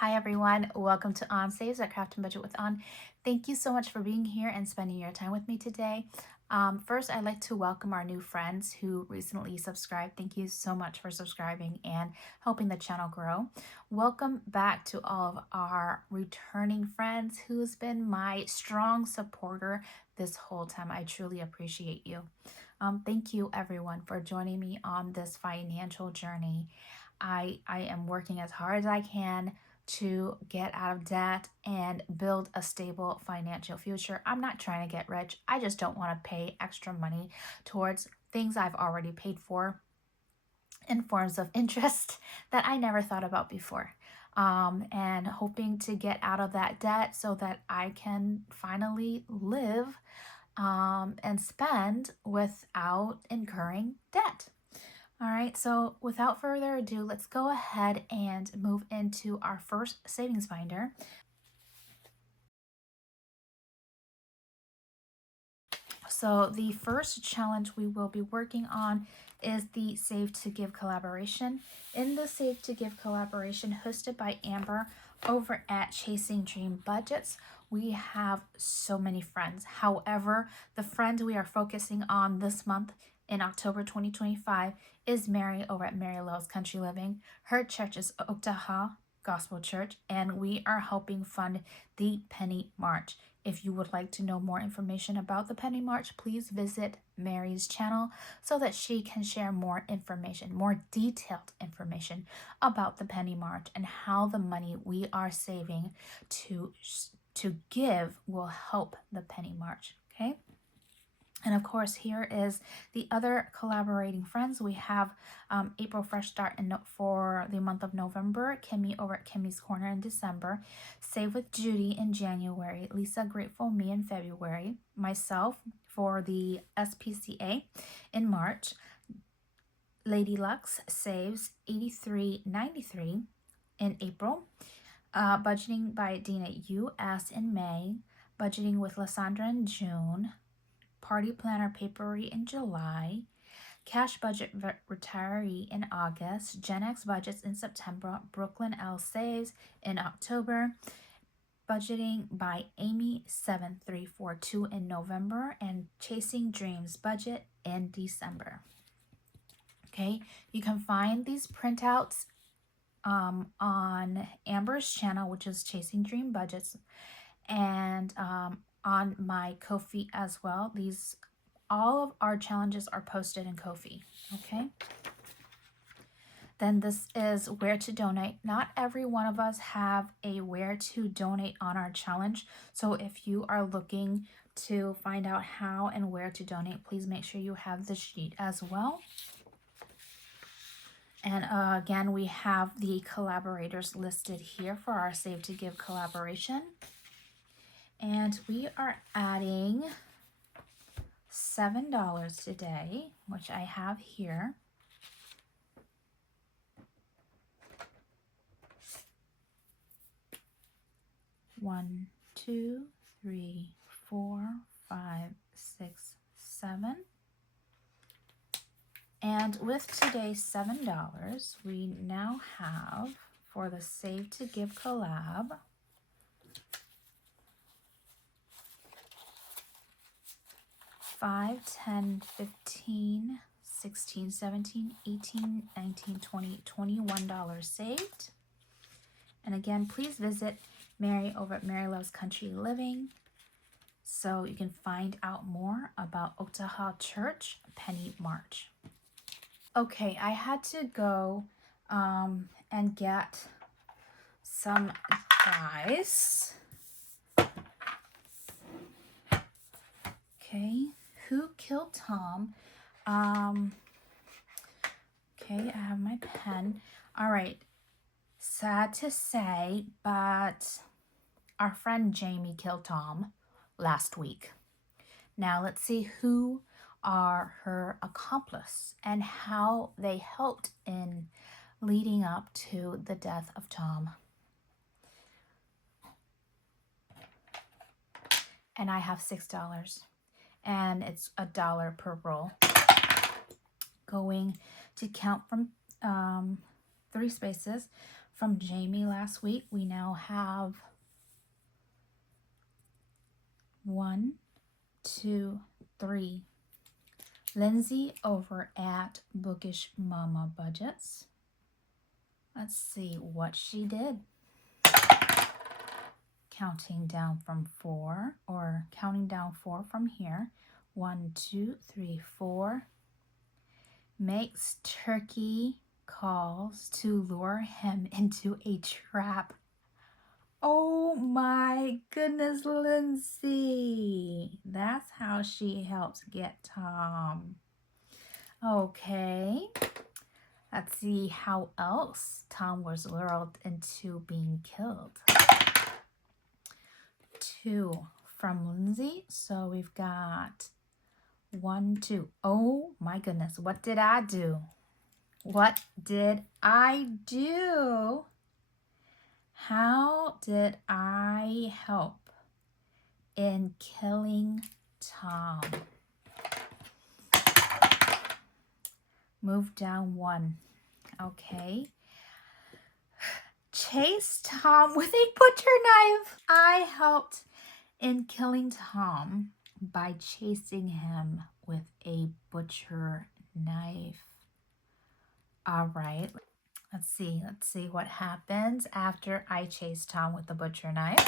Hi everyone, welcome to On Saves at Craft and Budget with On. Thank you so much for being here and spending your time with me today. First, I'd like to welcome our new friends who recently subscribed. Thank you so much for subscribing and helping the channel grow. Welcome back to all of our returning friends who's been my strong supporter this whole time. I truly appreciate you. Thank you everyone for joining me on this financial journey. I am working as hard as I can to get out of debt and build a stable financial future. I'm not trying to get rich. I just don't want to pay extra money towards things I've already paid for in forms of interest that I never thought about before. And hoping to get out of that debt so that I can finally live and spend without incurring debt. All right, so without further ado, let's go ahead and move into our first savings binder. So the first challenge we will be working on is the Save to Give collaboration. In the Save to Give collaboration hosted by Amber over at Chasing Dream Budgets, we have so many friends. However, the friend we are focusing on this month in October 2025 is Mary over at Mary Loves Country Living. Her church is October Gospel Church, and we are helping fund the Penny March. If you would like to know more information about the Penny March, please visit Mary's channel so that she can share more information, more detailed information about the Penny March and how the money we are saving to give will help the Penny March, okay? And of course, here is the other collaborating friends. We have April Fresh Start for the month of November, Kimmy over at Kimmy's Corner in December, Save with Judy in January, Lisa Grateful Me in February, myself for the SPCA in March, Lady Lux saves $83.93 in April, Budgeting by Dina US in May, Budgeting with Lisandra in June, Party Planner Papery in July, Cash Budget Retiree in August, Gen X Budgets in September, Brooklyn L Saves in October, Budgeting by Amy 7342 in November, and Chasing Dreams Budget in December. Okay, you can find these printouts on Amber's channel, which is Chasing Dream Budgets, and on my Ko-fi as well. All of our challenges are posted in Ko-fi, okay? Then this is where to donate. Not every one of us have a where to donate on our challenge. So if you are looking to find out how and where to donate, please make sure you have the sheet as well. And again, we have the collaborators listed here for our Save to Give collaboration. And we are adding $7 today, which I have here. One, two, three, 4, 5, 6, 7. And with today's $7, we now have for the Save to Give collab, $5, $10, $15, $16, $17, $18, $19, $20, $21 saved. And again, please visit Mary over at Mary Loves Country Living so you can find out more about October Church Penny March. Okay, I had to go and get some dice. Okay, Who Killed Tom? Okay, I have my pen. All right, sad to say, but our friend Jaime killed Tom last week. Now let's see who are her accomplice and how they helped in leading up to the death of Tom. And I have $6, and it's $1 per roll. Going to count from 3 spaces. from Jaime last week. We now have 1, 2, 3. Lindsay over at Bookish Mama Budgets. Let's see what she did. Counting down from 4, or counting down 4 from here. 1, 2, 3, 4. Makes turkey calls to lure him into a trap. Oh my goodness, Lindsay. That's how she helps get Tom. Okay. Let's see how else Tom was lured into being killed. 2 from Lindsay. So we've got 1, 2. Oh my goodness. What did I do? What did I do? How did I help in killing Tom? Move down 1. Okay. Chase Tom with a butcher knife. I helped in killing Tom by chasing him with a butcher knife. All right. Let's see what happens after I chase Tom with the butcher knife.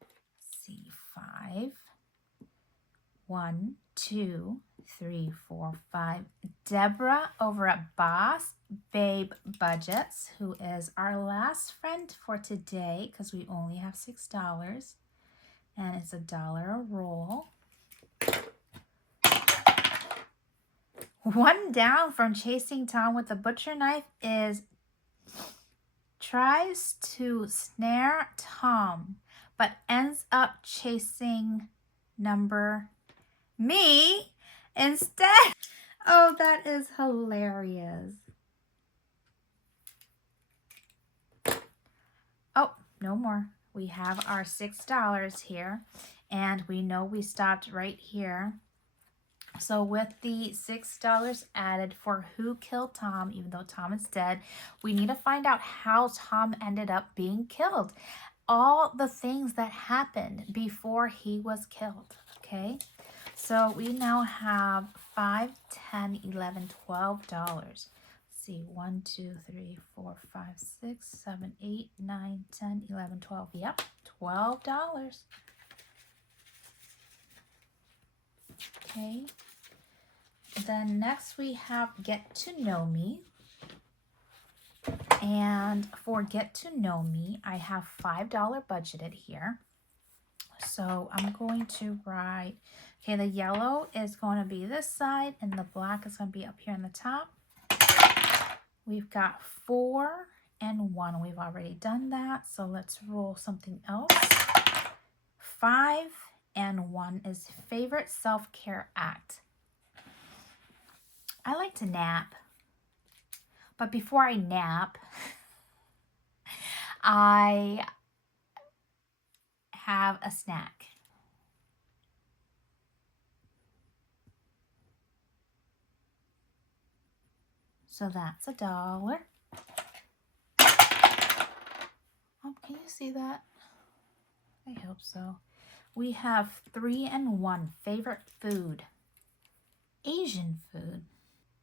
Let's see, 5. 1, 2, 3, 4, 5. Deborah over at Boss Babe Budgets, who is our last friend for today because we only have $6 and it's $1 a roll. 1 down from chasing Tom with the butcher knife is tries to snare Tom but ends up chasing me instead. Oh, that is hilarious. Oh, no more. We have our $6 here, and we know we stopped right here. So with the $6 added for who killed Tom, even though Tom is dead, we need to find out how Tom ended up being killed. All the things that happened before he was killed, okay? So we now have $5, $10, $11, $12. Let's see, 1, 2, 3, 4, 5, 6, 7, 8, 9, 10, 11, 12. Yep, $12. Okay. Then next we have Get to Know Me. And for Get to Know Me, I have $5 budgeted here. So I'm going to write, okay, the yellow is going to be this side and the black is going to be up here on the top. We've got 4 and 1. We've already done that. So let's roll something else. 5 and 1 is favorite self-care act. I like to nap. But before I nap, I have a snack. So that's $1. Oh, can you see that? I hope so. We have 3 and 1, favorite food. Asian food.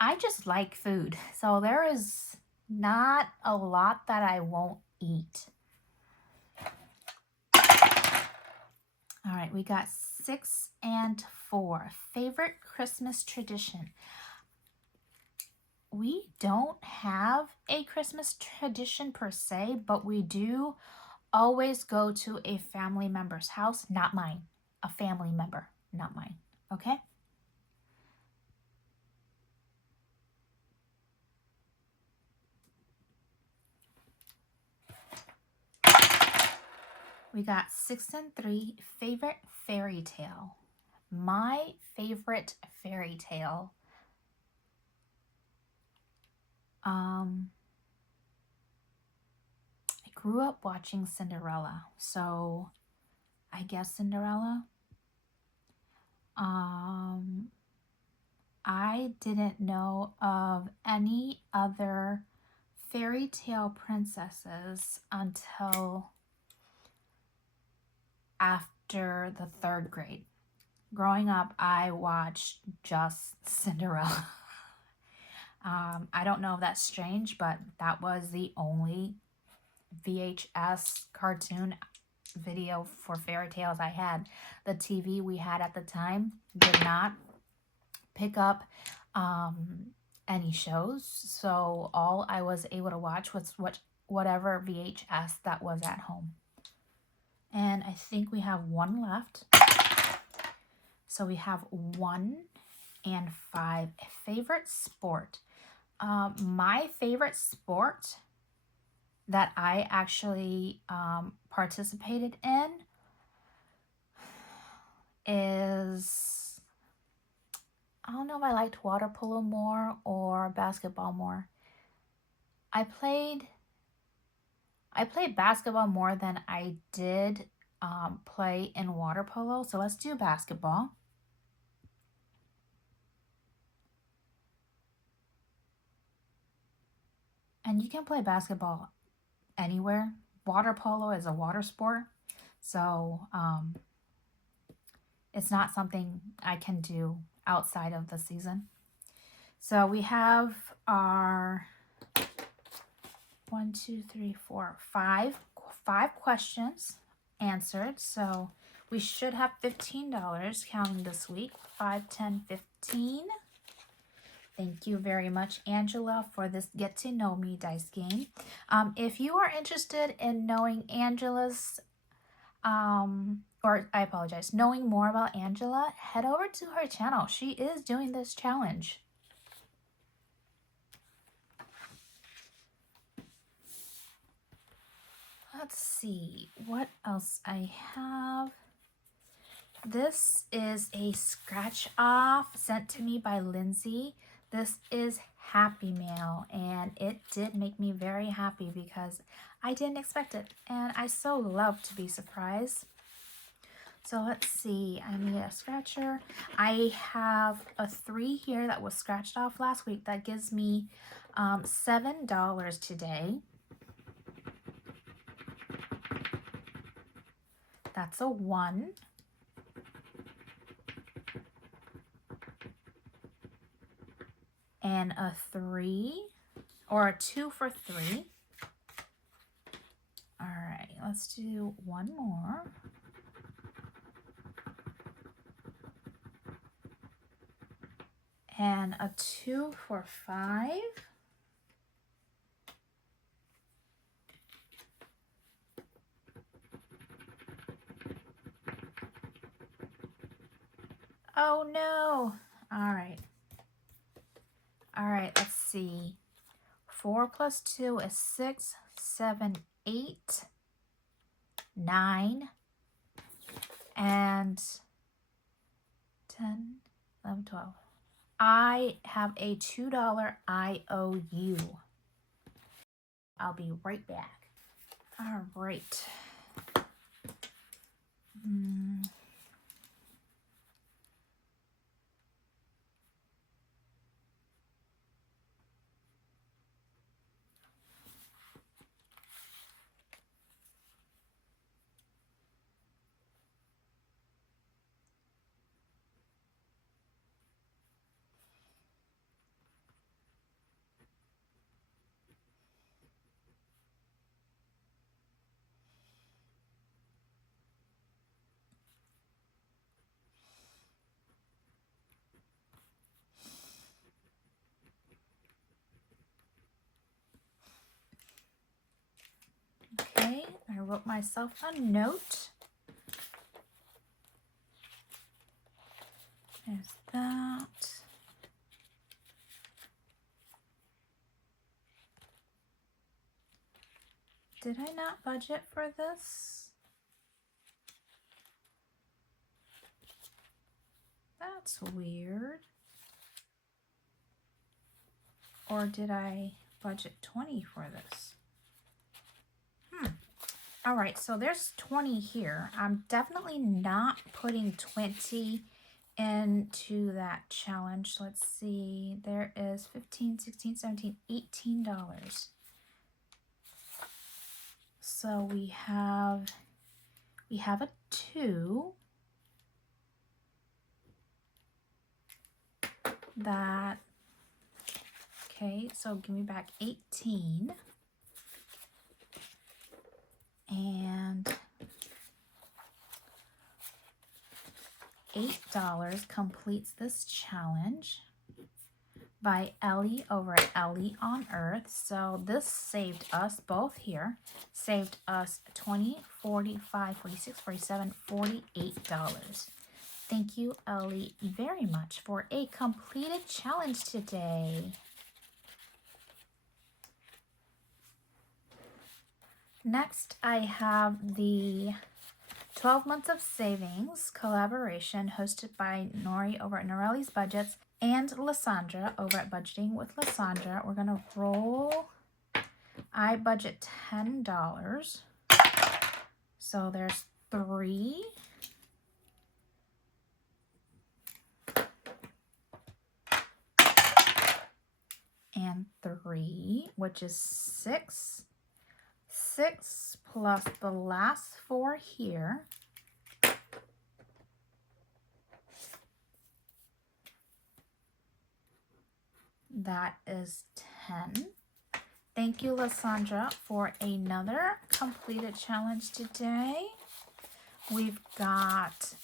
I just like food, so there is not a lot that I won't eat. All right, we got 6 and 4, favorite Christmas tradition. We don't have a Christmas tradition per se, but we do always go to a family member's house, not mine. A family member, not mine, okay? We got 6 and 3, favorite fairy tale. My favorite fairy tale. I grew up watching Cinderella, so I guess Cinderella. I didn't know of any other fairy tale princesses until after the 3rd grade. Growing up, I watched just Cinderella. I don't know if that's strange, but that was the only VHS cartoon video for fairy tales I had. The TV we had at the time did not pick up any shows, so all I was able to watch was whatever VHS that was at home. And I think we have one left. So we have 1 and 5. Favorite sport. My favorite sport that I actually participated in is, I don't know if I liked water polo more or basketball more. I played basketball more than I did play in water polo, so let's do basketball. And you can play basketball anywhere. Water polo is a water sport, so it's not something I can do outside of the season. So we have our 1, 2, 3, 4, 5 questions answered. So we should have $15 counting this week. 5, 10, 15. Thank you very much, Angela, for this Get to Know Me dice game. If you are interested in knowing Angela's, knowing more about Angela, head over to her channel. She is doing this challenge. Let's see what else I have. This is a scratch off sent to me by Lindsay. This is Happy Mail, and it did make me very happy because I didn't expect it, and I so love to be surprised. So let's see, I need a scratcher. I have a 3 here that was scratched off last week. That gives me $7 today. That's a 1. And a 3, or a 2 for 3. All right, let's do one more. And a 2 for 5. Oh no. All right. All right, let's see. 4 plus 2 is 6, 7, 8, 9, and 10, 11, 12. I have a $2 IOU. I'll be right back. All right. Okay, I wrote myself a note. There's that. Did I not budget for this? That's weird. Or did I budget 20 for this? All right, so there's 20 here. I'm definitely not putting 20 into that challenge. Let's see. There is $15, $16, $17, $18. So we have a 2 that, okay, so give me back 18, and $8 completes this challenge by Ellie over at Ellie on Earth. So this saved us both here, saved us $20, $45, $46, $47, $48. Thank you, Ellie, very much for a completed challenge today. Next, I have the 12 Months of Savings collaboration hosted by Nore over at Nore's Budgets and Lisandra over at Budgeting with Lisandra. We're going to roll. I budget $10. So there's 3. And 3, which is 6. 6 plus the last 4 here. That is 10. Thank you, Lisandra, for another completed challenge today. We've got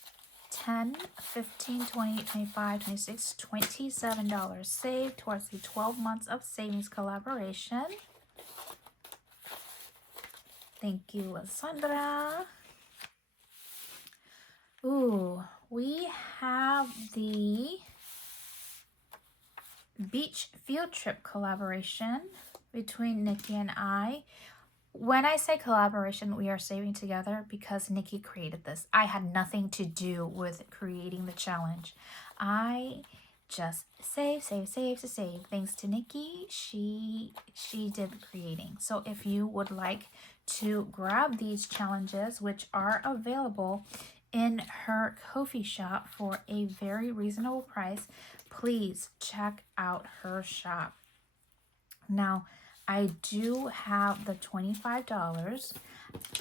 10, 15, 20, 25, 26, $27 saved towards the 12 Months of Savings collaboration. Thank you, Lisandra. Ooh, we have the beach field trip collaboration between Nikki and I. When I say collaboration, we are saving together because Nikki created this. I had nothing to do with creating the challenge. I just save. Thanks to Nikki, she did the creating. So if you would like to grab these challenges, which are available in her Ko-fi shop for a very reasonable price, please check out her shop. Now, I do have the $25.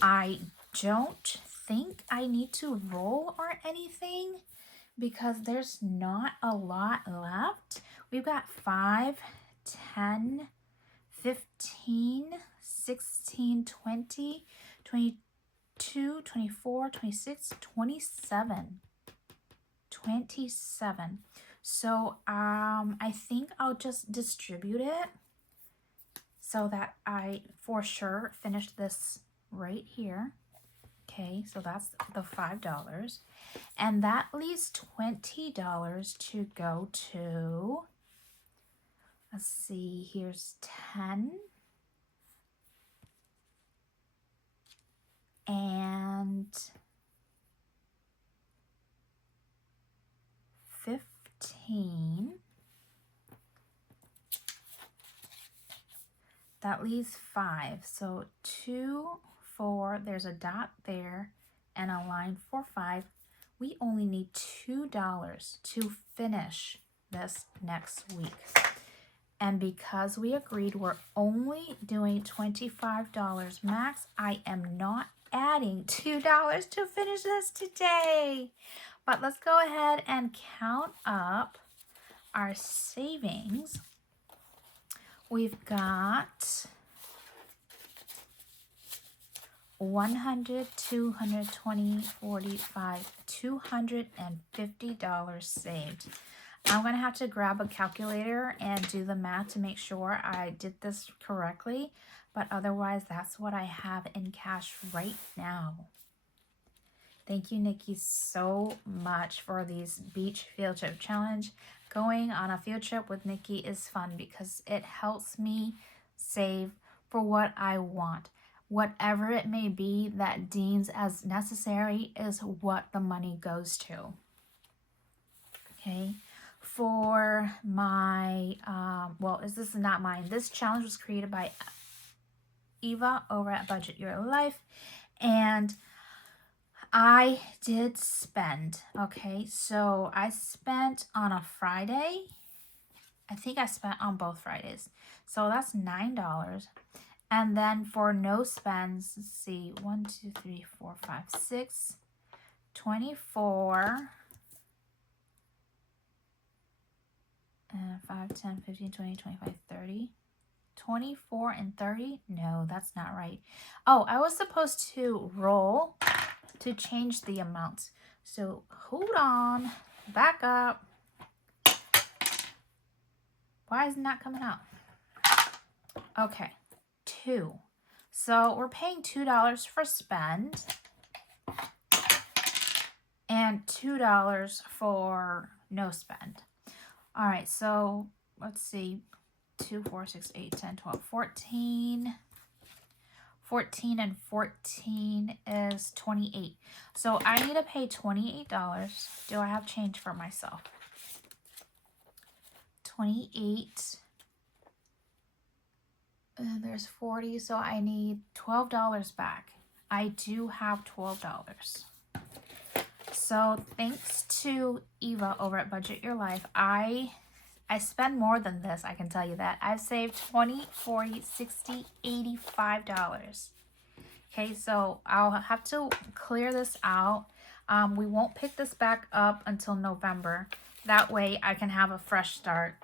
I don't think I need to roll or anything because there's not a lot left. We've got 5, 10, 15, 16, 20, 22, 24, 26, 27. 27. So I think I'll just distribute it so that I for sure finish this right here. Okay, so that's the $5. And that leaves $20 to go to, let's see, here's 10. And 15. That leaves 5. So 2, 4, there's a dot there and a line for 5. We only need $2 to finish this next week. And because we agreed we're only doing $25 max, I am not adding $2 to finish this today. But let's go ahead and count up our savings. We've got 100, 220, 45, $250 saved. I'm going to have to grab a calculator and do the math to make sure I did this correctly, but otherwise that's what I have in cash right now. Thank you, Nikki, so much for these beach field trip challenge. Going on a field trip with Nikki is fun because it helps me save for what I want. Whatever it may be that deems as necessary is what the money goes to. Okay. For my, this is not mine. This challenge was created by Eva over at Budget Your Life. And I did spend, okay, so I spent on a Friday. I think I spent on both Fridays. So that's $9. And then for no spends, let's see, 1, 2, 3, 4, 5, 6, 24, 5, 10, 15, 20, 25, 30. 24 and 30? No, that's not right. Oh, I was supposed to roll to change the amounts. So hold on, back up. Why is it not coming out? Okay, 2. So we're paying $2 for spend and $2 for no spend. All right, so let's see. 2, 4, 6, 8, 10, 12, 14. 14 and 14 is 28. So I need to pay $28. Do I have change for myself? 28. And there's 40, so I need $12 back. I do have $12. So thanks to Eva over at Budget Your Life, I spend more than this, I can tell you that. I've saved $20, $40, $60, $85. Okay, so I'll have to clear this out. We won't pick this back up until November. That way I can have a fresh start.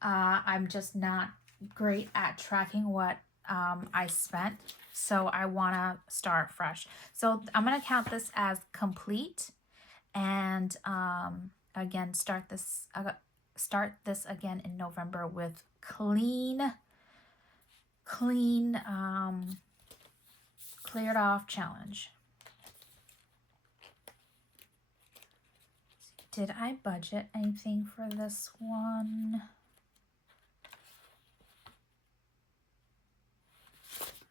I'm just not great at tracking what I spent, so I want to start fresh. So I'm going to count this as complete, and again start this again in November with cleared off challenge. Did I budget anything for this one?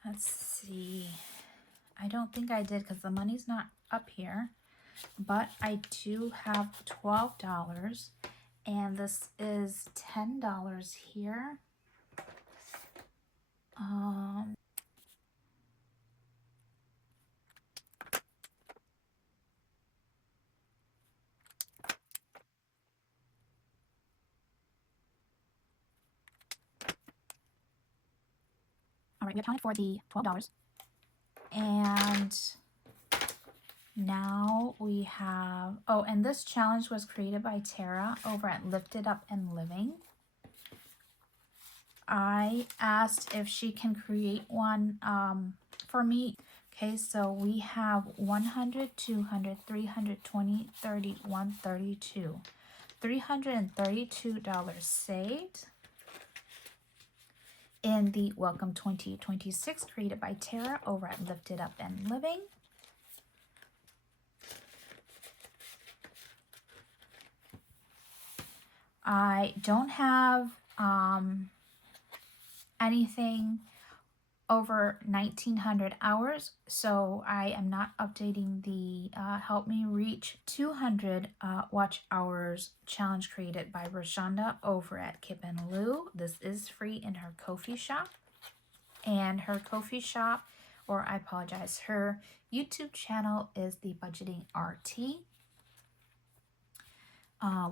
Let's see. I don't think I did because the money's not up here. But I do have $12. And this is $10 here. All right, we accounted for the $12. And now we have, oh, and this challenge was created by Tara over at Lifted Up and Living. I asked if she can create one for me. Okay, so we have 100, 200, 320, 30, 132. $332 saved in the Welcome 2026 created by Tara over at Lifted Up and Living. I don't have anything over 1900 hours, so I am not updating the Help Me Reach 200 watch hours challenge created by Rashonda over at Kip and Lou. This is free in her Ko-fi shop, and her Ko-fi shop, or I apologize, her YouTube channel is the Budgeting RT.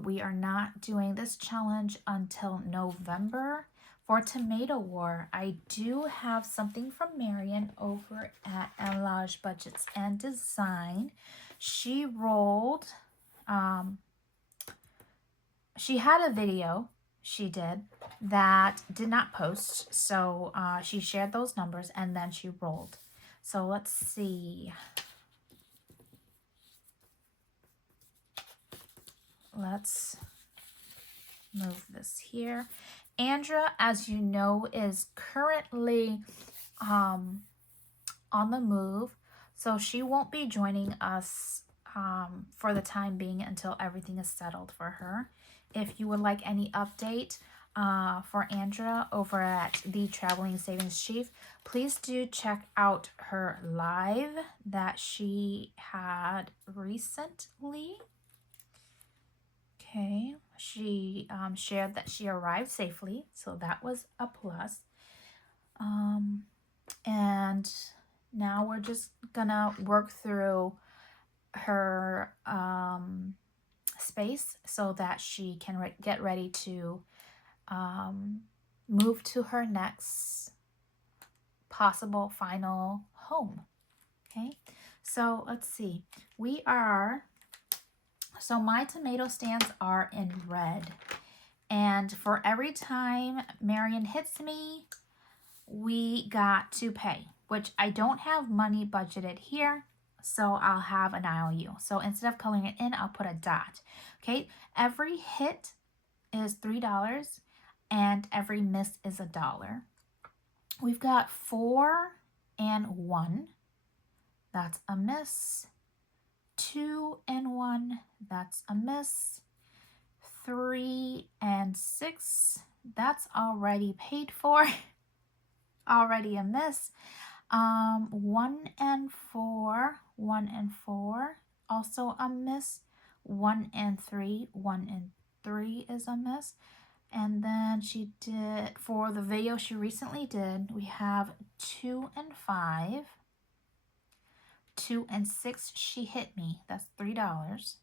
We are not doing this challenge until November. For Tomato War, I do have something from Marian over at MLocheBudgetsDesigns. She rolled, she had a video she did that did not post. So she shared those numbers and then she rolled. So let's see. Let's move this here. Andrea, as you know, is currently on the move, so she won't be joining us for the time being until everything is settled for her. If you would like any update for Andrea over at the Traveling Savings Chief, please do check out her live that she had recently. Okay, she shared that she arrived safely, so that was a plus. And now we're just gonna work through her space so that she can get ready to move to her next possible final home. Okay, so let's see. So my tomato stands are in red. And for every time Marian hits me, we got to pay, which I don't have money budgeted here. So I'll have an IOU. So instead of coloring it in, I'll put a dot. Okay, every hit is $3 and every miss is $1. We've got 4 and 1. That's a miss. 2 and 1. That's a miss. 3 and 6. That's already paid for. Already a miss. 1 and 4. 1 and 4. Also a miss. 1 and 3. 1 and 3 is a miss. And then she did, for the video she recently did, we have 2 and 5. 2 and 6, she hit me. That's $3.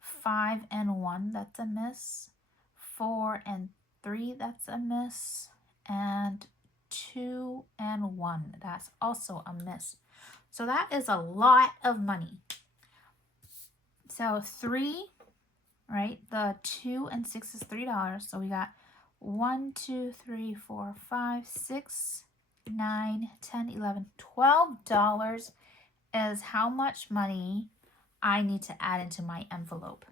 5 and 1, that's a miss. 4 and 3, that's a miss. And 2 and 1, that's also a miss. So that is a lot of money. So 3, right? The 2 and 6 is $3. So we got 1, 2, 3, 4, 5, 6, 9, 10, 11, $12 is how much money I need to add into my envelope.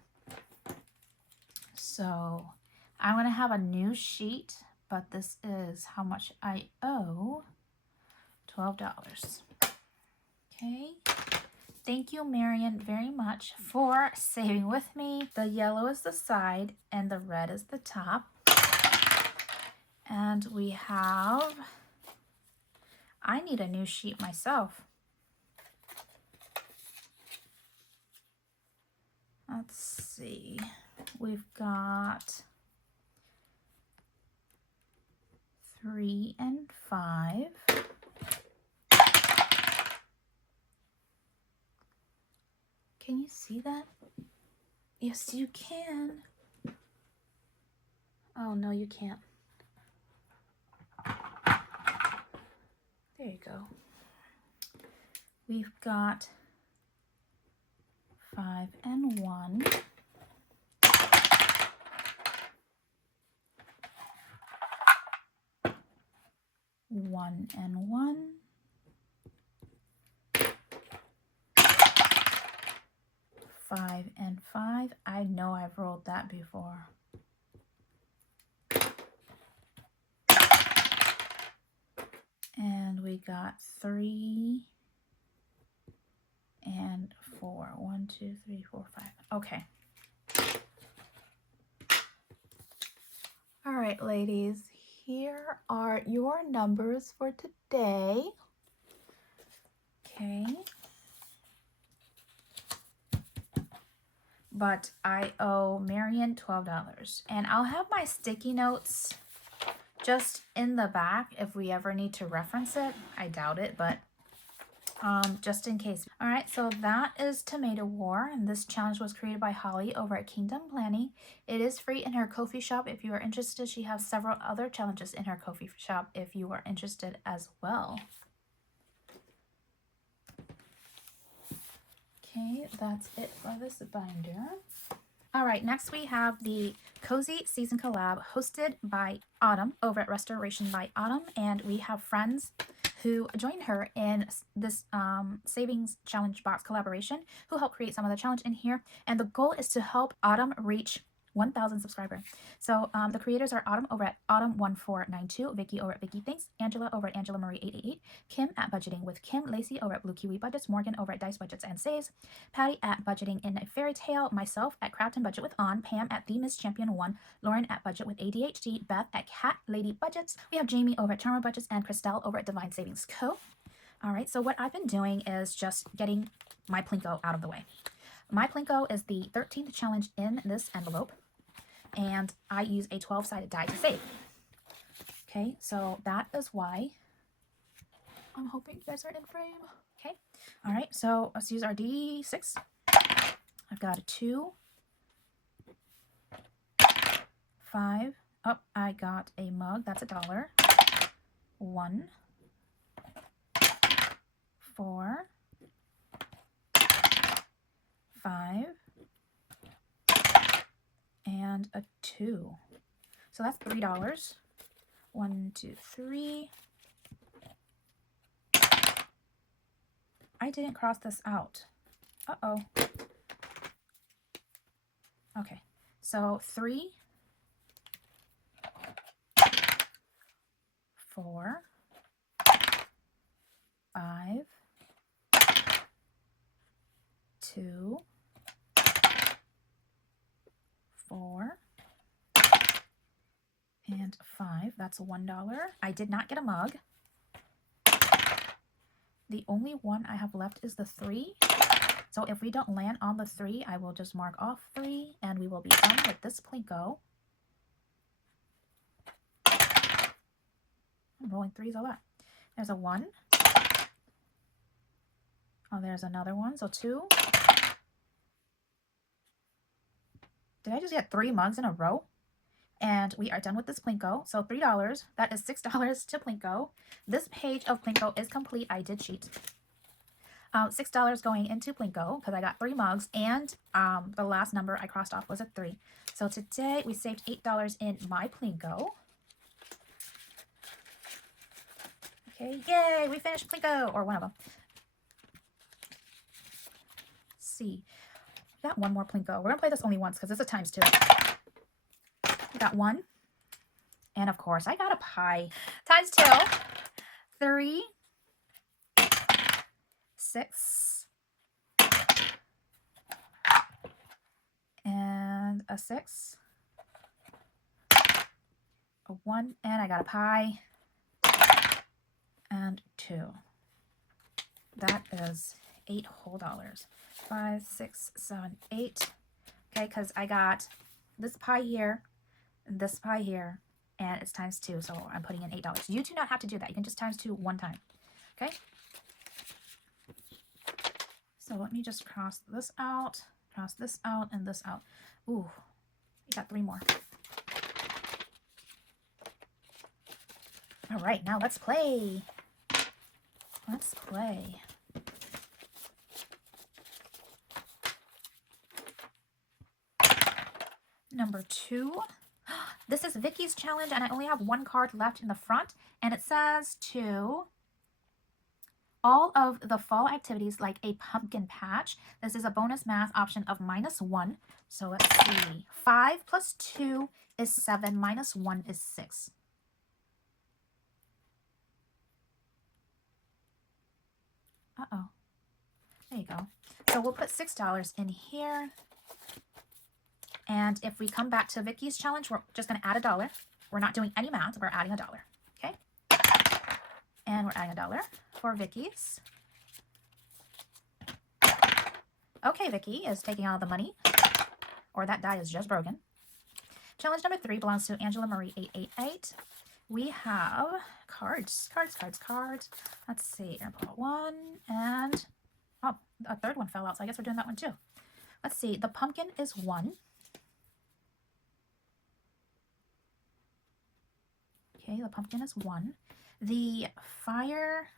So I'm going to have a new sheet, but this is how much I owe. $12. Okay. Thank you, Marian, very much for saving with me. The yellow is the side and the red is the top. And we have, I need a new sheet myself. Let's see. We've got 3 and 5. Can you see that? Yes, you can. Oh, no, you can't. There you go. We've got 5 and 1. 1 and 1. 5 and 5. I know I've rolled that before. And we got 3 and 4. 1, 2, 3, 4, 5. Okay. All right, ladies. Here are your numbers for today. Okay. But I owe Marian $12. And I'll have my sticky notes just in the back if we ever need to reference it. I doubt it, but just in case. All right, so that is Tomato War, and this challenge was created by Holly over at Kingdom Planning. It is free in her Ko-fi shop if you are interested. She has several other challenges in her Ko-fi shop if you are interested as well. Okay, that's it for this binder. All right, next we have the Cozy Season Collab hosted by Autumn over at Restoration by Autumn, and we have friends who joined her in this savings challenge box collaboration who helped create some of the challenge in here, and the goal is to help Autumn reach 1,000 subscribers. So the creators are Autumn over at Autumn1492, Vicky over at Vicky Thinks, Angela over at Angela Marie 888, Kim at Budgeting with Kim, Lacey over at Blue Kiwi Budgets, Morgan over at Dice Budgets and Saves, Patty at Budgeting in a Fairy Tale, myself at Craft and Budget with On, Pam at The Miss Champion 1, Lauren at Budget with ADHD, Beth at Cat Lady Budgets. We have Jaime over at Charmer Budgets and Christelle over at Divine Savings Co. All right, so what I've been doing is just getting my Plinko out of the way. My Plinko is the 13th challenge in this envelope, and I use a 12-sided die to save. Okay, so that is why I'm hoping you guys are in frame. Okay, all right, so let's use our D6. I've got a 2, 5. Oh, I got a mug. That's $1. 1, and a 2. So that's $3. 1, 2, 3. I didn't cross this out. Uh-oh. Okay, so 3, 4, 5, 2, 4, and 5. That's $1. I did not get a mug. The only one I have left is the 3. So if we don't land on the 3, I will just mark off 3 and we will be done with this Plinko. I'm rolling 3s a lot. There's a 1. Oh, there's another one. So 2. Did I just get 3 mugs in a row? And we are done with this Plinko. So $3. That is $6 to Plinko. This page of Plinko is complete. I did cheat. $6 going into Plinko because I got 3 mugs, and the last number I crossed off was a 3. So today we saved $8 in my Plinko. Okay, yay, we finished Plinko, or one of them. Let's see. We got one more Plinko. We're gonna play this only once because this is times 2. We got 1, and of course I got a pie. Times 2, 3, 6, and a 6, a 1, and I got a pie, and 2. That is $8 whole. 5, 6, 7, 8. Okay, because I got this pie here, and this pie here, and it's times 2, so I'm putting in $8. You do not have to do that. You can just times 2 one time. Okay. So let me just cross this out, and this out. Ooh, we got 3 more. All right, now let's play. Let's play. Number 2. This is Vicky's challenge, and I only have 1 card left in the front, and it says to all of the fall activities like a pumpkin patch. This is a bonus math option of -1. So let's see. 5 plus 2 is 7, minus 1 is 6. Uh-oh. There you go. So we'll put $6 in here. And if we come back to Vicky's challenge, we're just going to add $1. We're not doing any math. We're adding $1. Okay? And we're adding $1 for Vicky's. Okay, Vicky is taking all the money. Or that die is just broken. Challenge number 3 belongs to Angela Marie 888. We have cards. Let's see. Airport 1 and... oh, a third one fell out, so I guess we're doing that one too. Let's see. The pumpkin is 1. Okay, the pumpkin is 1. The fire...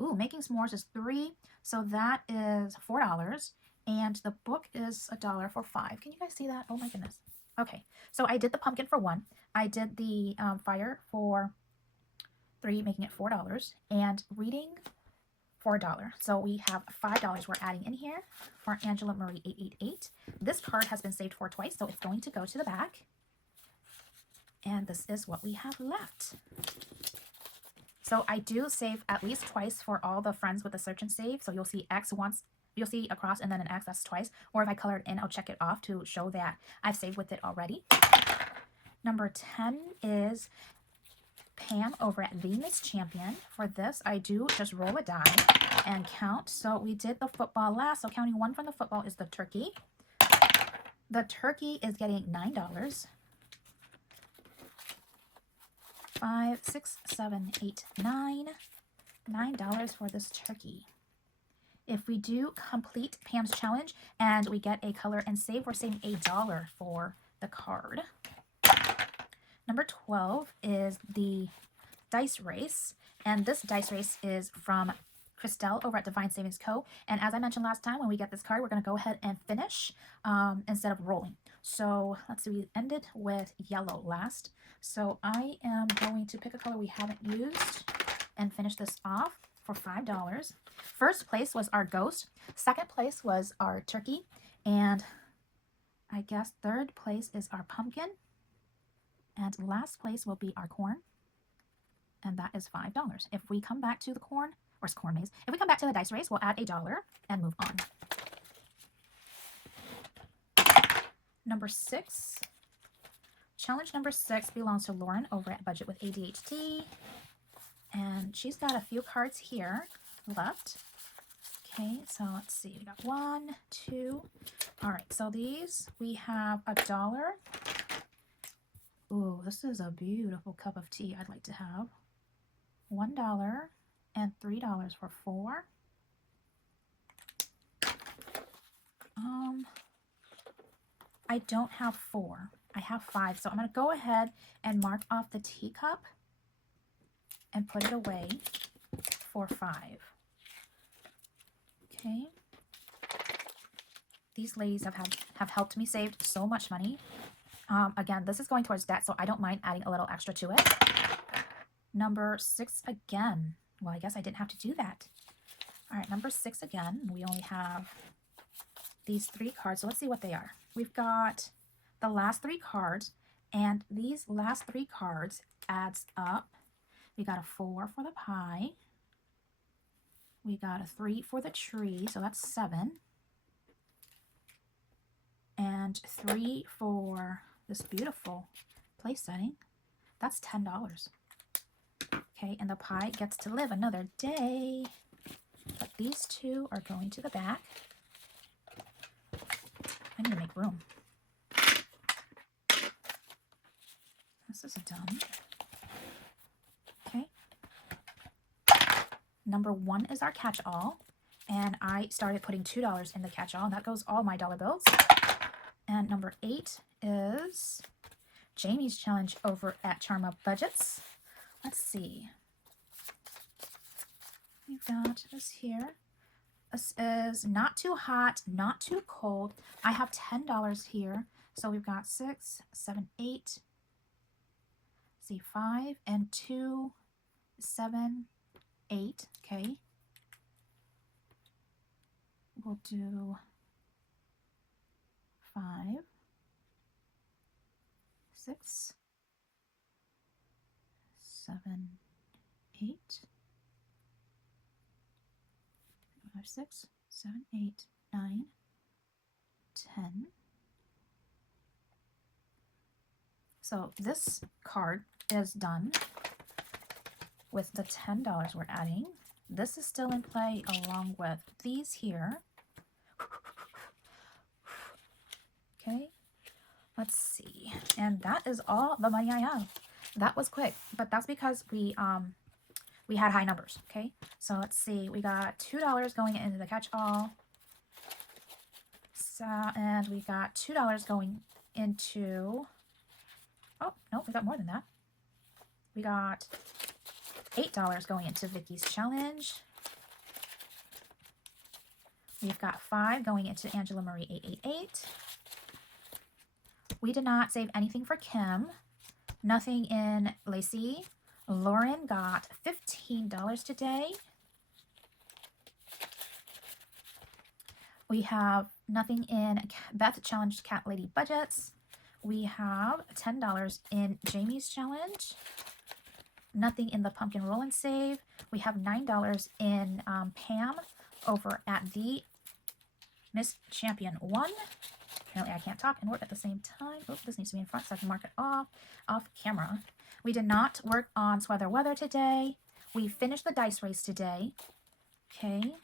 ooh, making s'mores is 3. So that is $4. And the book is $1 for 5. Can you guys see that? Oh my goodness. Okay, so I did the pumpkin for 1. I did the fire for 3, making it $4. And reading for $1. So we have $5 we're adding in here for Angela Marie 888. This card has been saved for twice, so it's going to go to the back. And this is what we have left. So I do save at least twice for all the friends with the search and save. So you'll see X once, you'll see a cross and then an X, that's twice. Or if I color it in, I'll check it off to show that I've saved with it already. Number 10 is Pam over at The Miss Champion. For this, I do just roll a die and count. So we did the football last. So counting 1 from the football is the turkey. The turkey is getting $9. 5, 6, 7, 8, 9. $9 for this turkey. If we do complete Pam's challenge and we get a color and save, we're saving $1 for the card. Number 12 is the dice race. And this dice race is from Christelle over at Divine Savings Co. And as I mentioned last time, when we get this card, we're going to go ahead and finish instead of rolling. So let's see, we ended with yellow last. So I am going to pick a color we haven't used and finish this off for $5. First place was our ghost. Second place was our turkey. And I guess third place is our pumpkin. And last place will be our corn. And that is $5. If we come back to the corn, or corn maze, if we come back to the dice race, we'll add $1 and move on. Number 6. Challenge number 6 belongs to Lauren over at Budget with ADHD. And she's got a few cards here left. Okay, so let's see. We got 1, 2. All right, so these, we have $1. Ooh, this is a beautiful cup of tea I'd like to have. $1 and $3 for 4. I don't have 4. I have 5. So I'm going to go ahead and mark off the teacup and put it away for 5. Okay. These ladies have helped me save so much money. Again, this is going towards debt, so I don't mind adding a little extra to it. Number 6 again. Well, I guess I didn't have to do that. All right, number 6 again. We only have these 3 cards. So let's see what they are. We've got the last 3 cards, and these last 3 cards adds up. We got a 4 for the pie. We got a 3 for the tree, so that's 7. And 3 for this beautiful place setting. That's $10. Okay, and the pie gets to live another day. But these 2 are going to the back. I need to make room. This is done. Okay. Number 1 is our catch-all. And I started putting $2 in the catch-all. And that goes all my dollar bills. And number 8 is Jamie's challenge over at Charma Budgets. Let's see. We've got this here. This is not too hot, not too cold. I have $10 here. So we've got 6, 7, 8. See, 5 and 2, 7, 8. Okay. We'll do 5, 6, 7, 8, 5, 6, 7, 8, 9, 10. So this card is done with the $10 we're adding. This is still in play along with these here. Okay, let's see. And that is all the money I have. That was quick, but that's because we had high numbers. Okay, so let's see. We got $2 going into the catch-all. So, and we got $2 going into, oh, no, we got more than that. We got $8 going into Vicky's challenge. We've got 5 going into Angela Marie 888. We did not save anything for Kim. Nothing in Lacey. Lauren got $15 today. We have nothing in Beth Challenge Cat Lady Budgets. We have $10 in Jamie's challenge. Nothing in the Pumpkin Roll and Save. We have $9 in Pam over at the Miss Champion 1. Apparently I can't talk and work at the same time. Oh, this needs to be in front so I can mark it off camera. We did not work on Sweather Weather today. We finished the dice race today. Okay.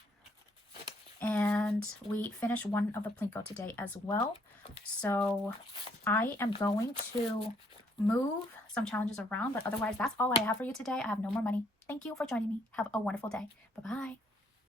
And we finished one of the Plinko today as well. So I am going to move some challenges around, but otherwise that's all I have for you today. I have no more money. Thank you for joining me. Have a wonderful day. Bye-bye.